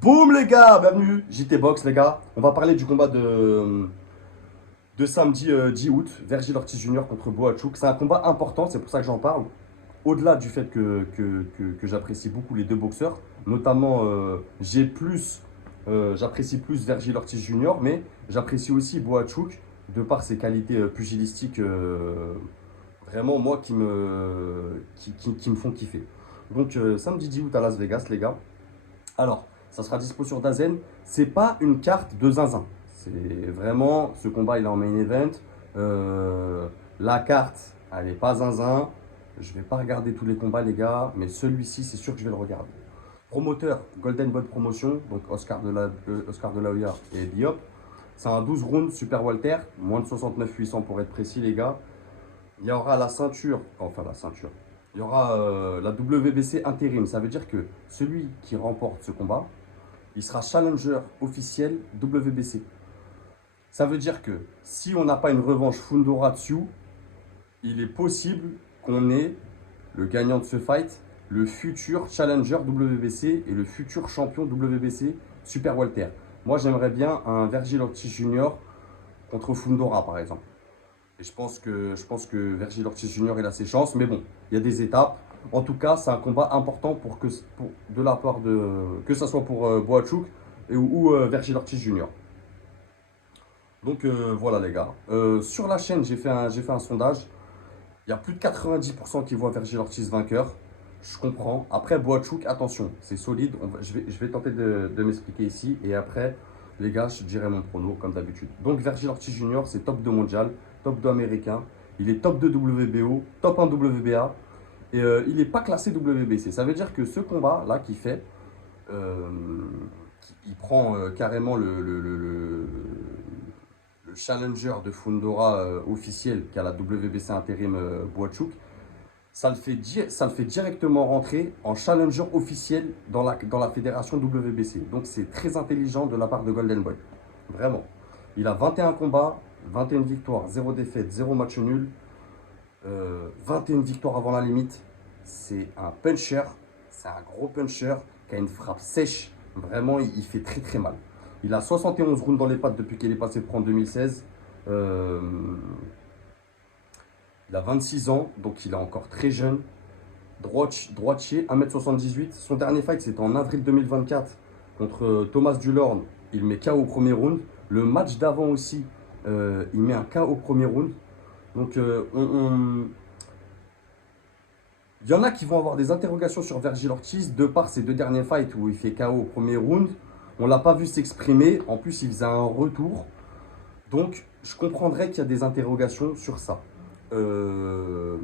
Boum les gars, bienvenue, JT Box les gars. On va parler du combat de samedi 10 août, Vergil Ortiz Junior contre Boachuk. C'est un combat important, c'est pour ça que j'en parle. Au-delà du fait que j'apprécie beaucoup les deux boxeurs, notamment j'apprécie plus Vergil Ortiz Junior, mais j'apprécie aussi Boachuk de par ses qualités pugilistiques, vraiment moi qui me font kiffer. Donc samedi 10 août à Las Vegas les gars. Alors, ça sera dispo sur Dazen. C'est pas une carte de zinzin. C'est vraiment, ce combat il est en main event. La carte, elle n'est pas zinzin. Je vais pas regarder tous les combats les gars, mais celui-ci c'est sûr que je vais le regarder. Promoteur, Golden Boy Promotion, donc Oscar de la Hoya et Diop. C'est un 12 rounds Super Walter, moins de 69 800 pour être précis les gars. Il y aura la ceinture, enfin la ceinture. Il y aura la WBC intérim. Ça veut dire que celui qui remporte ce combat, il sera challenger officiel WBC. Ça veut dire que si on n'a pas une revanche Fundora-Tsu, il est possible qu'on ait le gagnant de ce fight, le futur challenger WBC et le futur champion WBC Super Walter. Moi, j'aimerais bien un Vergil Ortiz Junior contre Fundora, par exemple. Et je pense que Vergil Ortiz Junior il a ses chances, mais bon, il y a des étapes. En tout cas, c'est un combat important de la part de que ce soit pour Boachuk ou Vergil Ortiz Junior. Donc voilà les gars. Sur la chaîne, j'ai fait un sondage. Il y a plus de 90% qui voient Vergil Ortiz vainqueur. Je comprends. Après, Boachuk, attention, c'est solide. Je vais tenter de m'expliquer ici. Et après, les gars, je dirai mon prono, comme d'habitude. Donc, Vergil Ortiz Junior, c'est top 2 mondial, top 2 américain. Il est top 2 WBO, top 1 WBA. Et il n'est pas classé WBC. Ça veut dire que ce combat-là qu'il fait, euh, il prend carrément le challenger de Fundora officiel qui a la WBC intérim Boachuk. Ça le fait directement rentrer en challenger officiel dans la fédération WBC. Donc c'est très intelligent de la part de Golden Boy. Vraiment. Il a 21 combats, 21 victoires, 0 défaite, 0 match nul, 21 victoires avant la limite. C'est un puncher, c'est un gros puncher qui a une frappe sèche. Vraiment, il fait très très mal. Il a 71 rounds dans les pattes depuis qu'il est passé pro en 2016. Euh, il a 26 ans, donc il est encore très jeune. Droitier, 1m78. Son dernier fight, c'était en avril 2024 contre Thomas Dulorne. Il met KO au premier round. Le match d'avant aussi, il met un KO au premier round. Donc, il y en a qui vont avoir des interrogations sur Vergil Ortiz de par ses deux derniers fights où il fait KO au premier round. On ne l'a pas vu s'exprimer. En plus, il faisait un retour. Donc, je comprendrais qu'il y a des interrogations sur ça. Euh,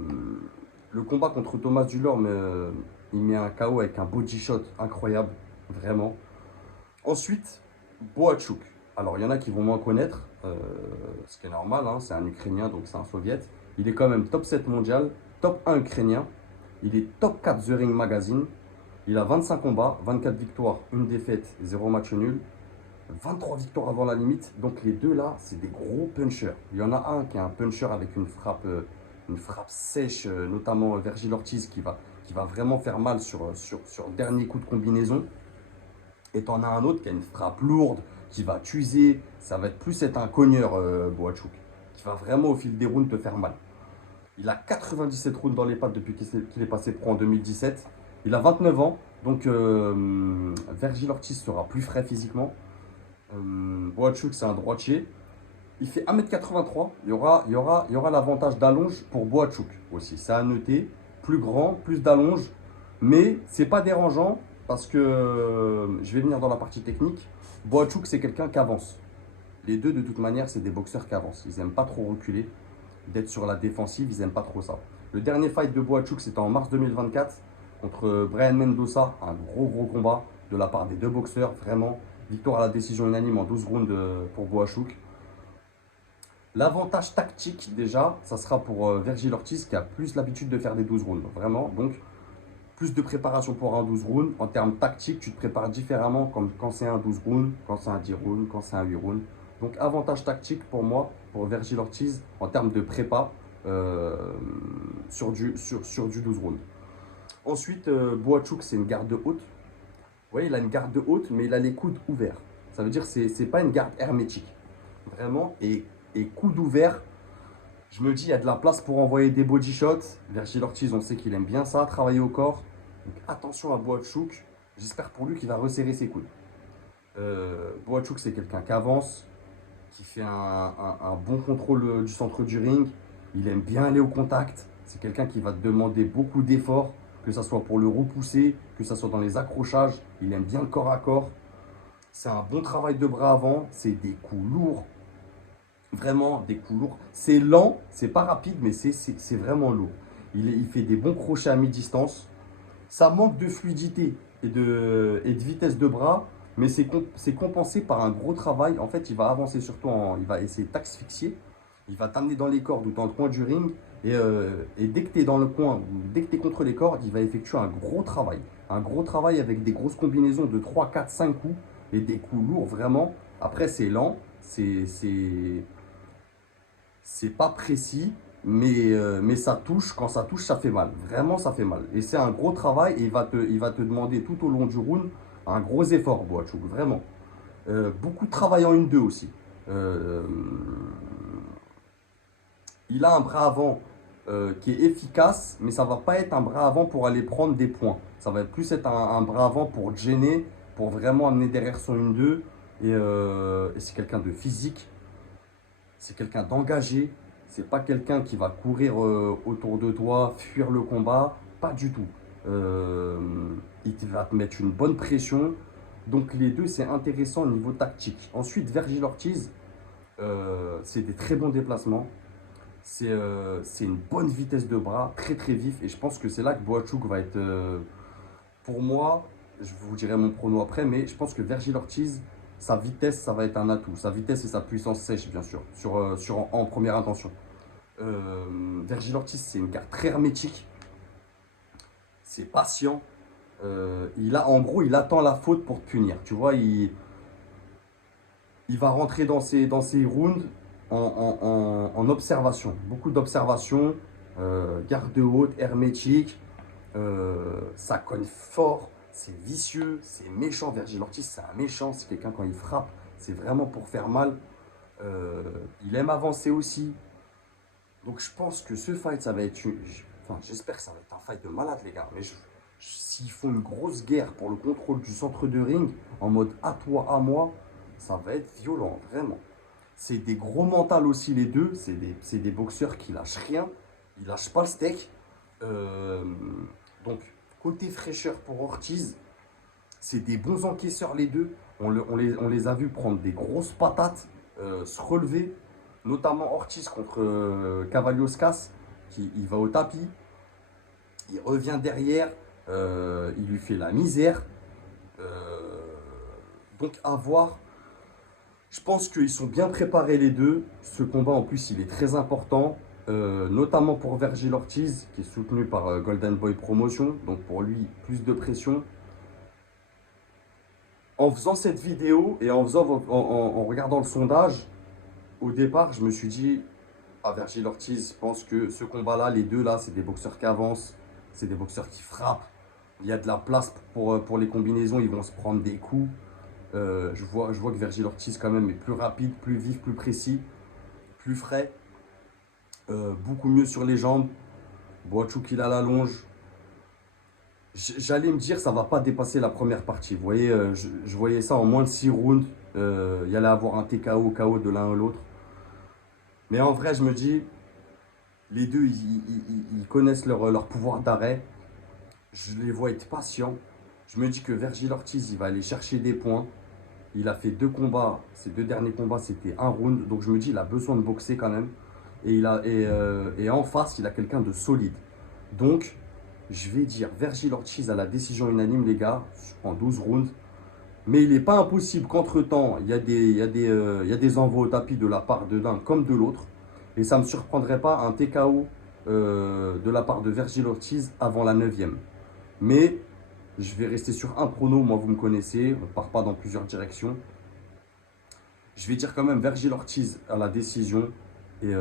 le combat contre Thomas Dulorme, il met un KO avec un body shot incroyable, vraiment. Ensuite, Boachuk. Alors, il y en a qui vont moins connaître, ce qui est normal, hein, c'est un Ukrainien, donc c'est un Soviète. Il est quand même top 7 mondial, top 1 ukrainien. Il est top 4 The Ring Magazine. Il a 25 combats, 24 victoires, 1 défaite, 0 match nul. 23 victoires avant la limite. Donc les deux là, c'est des gros punchers. Il y en a un qui est un puncher avec une frappe sèche, notamment Vergil Ortiz qui va vraiment faire mal sur le dernier coup de combinaison. Et t'en as un autre qui a une frappe lourde, qui va t'user. Ça va être plus être un cogneur, Boachuk, qui va vraiment au fil des rounds te faire mal. Il a 97 rounds dans les pattes depuis qu'il est passé pro en 2017. Il a 29 ans, donc Vergil Ortiz sera plus frais physiquement. Boachuk, c'est un droitier. Il fait 1m83. Il y aura l'avantage d'allonge pour Boachuk aussi. C'est à noter. Plus grand, plus d'allonge. Mais c'est pas dérangeant parce que je vais venir dans la partie technique. Boachuk, c'est quelqu'un qui avance. Les deux, de toute manière, c'est des boxeurs qui avancent. Ils n'aiment pas trop reculer. D'être sur la défensive, ils n'aiment pas trop ça. Le dernier fight de Boachuk, c'était en mars 2024 contre Brian Mendoza. Un gros, gros combat de la part des deux boxeurs. Vraiment. Victoire à la décision unanime en 12 rounds pour Boachuk. L'avantage tactique, déjà, ça sera pour Vergil Ortiz qui a plus l'habitude de faire des 12 rounds. Vraiment, donc, plus de préparation pour un 12 rounds. En termes tactiques, tu te prépares différemment comme quand c'est un 12 rounds, quand c'est un 10 rounds, quand c'est un 8 rounds. Donc, avantage tactique pour moi, pour Vergil Ortiz, en termes de prépa sur du 12 rounds. Ensuite, Boachuk, c'est une garde haute. voyez, il a une garde haute, mais il a les coudes ouverts. Ça veut dire que c'est pas une garde hermétique. Vraiment. Et coude ouvert, je me dis, il y a de la place pour envoyer des body shots. Virgil Ortiz, on sait qu'il aime bien ça, travailler au corps. Donc attention à Boachouk. J'espère pour lui qu'il va resserrer ses coudes. Boachouk, c'est quelqu'un qui avance, qui fait un bon contrôle du centre du ring. Il aime bien aller au contact. C'est quelqu'un qui va te demander beaucoup d'efforts, que ce soit pour le repousser, que ce soit dans les accrochages. Il aime bien le corps à corps. C'est un bon travail de bras avant. C'est des coups lourds. Vraiment des coups lourds. C'est lent, c'est pas rapide, mais c'est vraiment lourd. Il fait des bons crochets à mi-distance. Ça manque de fluidité et de vitesse de bras, mais c'est compensé par un gros travail. En fait, il va avancer surtout, il va essayer de t'asphyxier. Il va t'amener dans les cordes ou dans le coin du ring. Et dès que tu es dans le coin, dès que tu es contre les cordes, il va effectuer un gros travail. Un gros travail avec des grosses combinaisons de 3, 4, 5 coups et des coups lourds vraiment. Après, c'est lent, c'est pas précis, mais ça touche. Quand ça touche, ça fait mal. Vraiment, ça fait mal. Et c'est un gros travail et il va te demander tout au long du round un gros effort, Boachouk, vraiment. Beaucoup de travail en 1-2 aussi. Euh, il a un bras avant qui est efficace, mais ça va pas être un bras avant pour aller prendre des points. Ça va plus être un bras avant pour gêner, pour vraiment amener derrière son 1-2. Et c'est quelqu'un de physique, c'est quelqu'un d'engagé. C'est pas quelqu'un qui va courir autour de toi, fuir le combat. Pas du tout. Euh, il va te mettre une bonne pression. Donc les deux, c'est intéressant au niveau tactique. Ensuite, Vergil Ortiz, c'est des très bons déplacements. C'est une bonne vitesse de bras, très très vif. Et je pense que c'est là que Boachouk va être, pour moi, je vous dirai mon prono après, mais je pense que Vergil Ortiz, sa vitesse, ça va être un atout. Sa vitesse et sa puissance sèche, bien sûr, en première intention. Vergil Ortiz, c'est une carte très hermétique. C'est patient. En gros, il attend la faute pour te punir. Tu vois, il va rentrer dans ses rounds en observation. Beaucoup d'observation, garde haute, hermétique. Ça cogne fort, c'est vicieux, c'est méchant. Vergil Ortiz, c'est un méchant. C'est quelqu'un, quand il frappe, c'est vraiment pour faire mal. Il aime avancer aussi. Donc je pense que ce fight, ça va être enfin, j'espère que ça va être un fight de malade, les gars. Mais s'ils font une grosse guerre pour le contrôle du centre de ring, en mode à toi, à moi, ça va être violent, vraiment. C'est des gros mentales aussi, les deux. C'est des boxeurs qui lâchent rien. Ils lâchent pas le steak. Euh, donc, côté fraîcheur pour Ortiz, c'est des bons encaisseurs, les deux. On les a vus prendre des grosses patates, se relever. Notamment Ortiz contre Cavalioscas, il va au tapis. Il revient derrière. Il lui fait la misère. Euh, donc, à voir. Je pense qu'ils sont bien préparés les deux. Ce combat en plus il est très important, notamment pour Vergil Ortiz qui est soutenu par Golden Boy Promotion. Donc pour lui plus de pression. En faisant cette vidéo et en regardant le sondage, au départ je me suis dit, ah, Vergil Ortiz pense que ce combat-là, les deux là, c'est des boxeurs qui avancent, c'est des boxeurs qui frappent. Il y a de la place pour les combinaisons, ils vont se prendre des coups. Je vois que Vergil Ortiz quand même est plus rapide, plus vif, plus précis, plus frais, beaucoup mieux sur les jambes. Boachouk il a la longe. J'allais me dire ça va pas dépasser la première partie. Vous voyez, je voyais ça en moins de 6 rounds. Il y allait avoir un TKO, KO de l'un ou l'autre. Mais en vrai, je me dis, les deux, ils connaissent leur pouvoir d'arrêt. Je les vois être patients. Je me dis que Vergil Ortiz, il va aller chercher des points. Il a fait 2 combats. Ses 2 derniers combats, c'était un round. Donc je me dis, il a besoin de boxer quand même. Et en face, il a quelqu'un de solide. Donc, je vais dire Vergil Ortiz à la décision unanime, les gars, en 12 rounds. Mais il n'est pas impossible qu'entre-temps, il y a des envois au tapis de la part de l'un comme de l'autre. Et ça ne me surprendrait pas un TKO de la part de Vergil Ortiz avant la 9e. Mais je vais rester sur un prono, moi vous me connaissez, on ne part pas dans plusieurs directions. Je vais dire quand même Vergil Ortiz à la décision. Et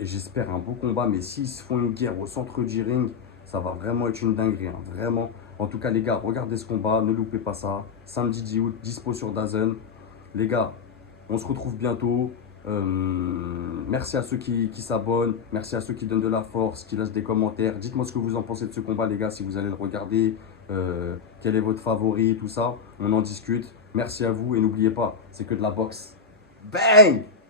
j'espère un beau combat. Mais s'ils se font une guerre au centre du ring, ça va vraiment être une dinguerie, hein. Vraiment, En tout cas, les gars, regardez ce combat, ne loupez pas ça. Samedi 10 août, dispo sur DAZN. Les gars, on se retrouve bientôt. Merci à ceux qui s'abonnent, merci à ceux qui donnent de la force, qui lâchent des commentaires. Dites-moi ce que vous en pensez de ce combat, les gars, si vous allez le regarder, quel est votre favori, tout ça. On en discute. Merci à vous et n'oubliez pas, c'est que de la boxe. Bang!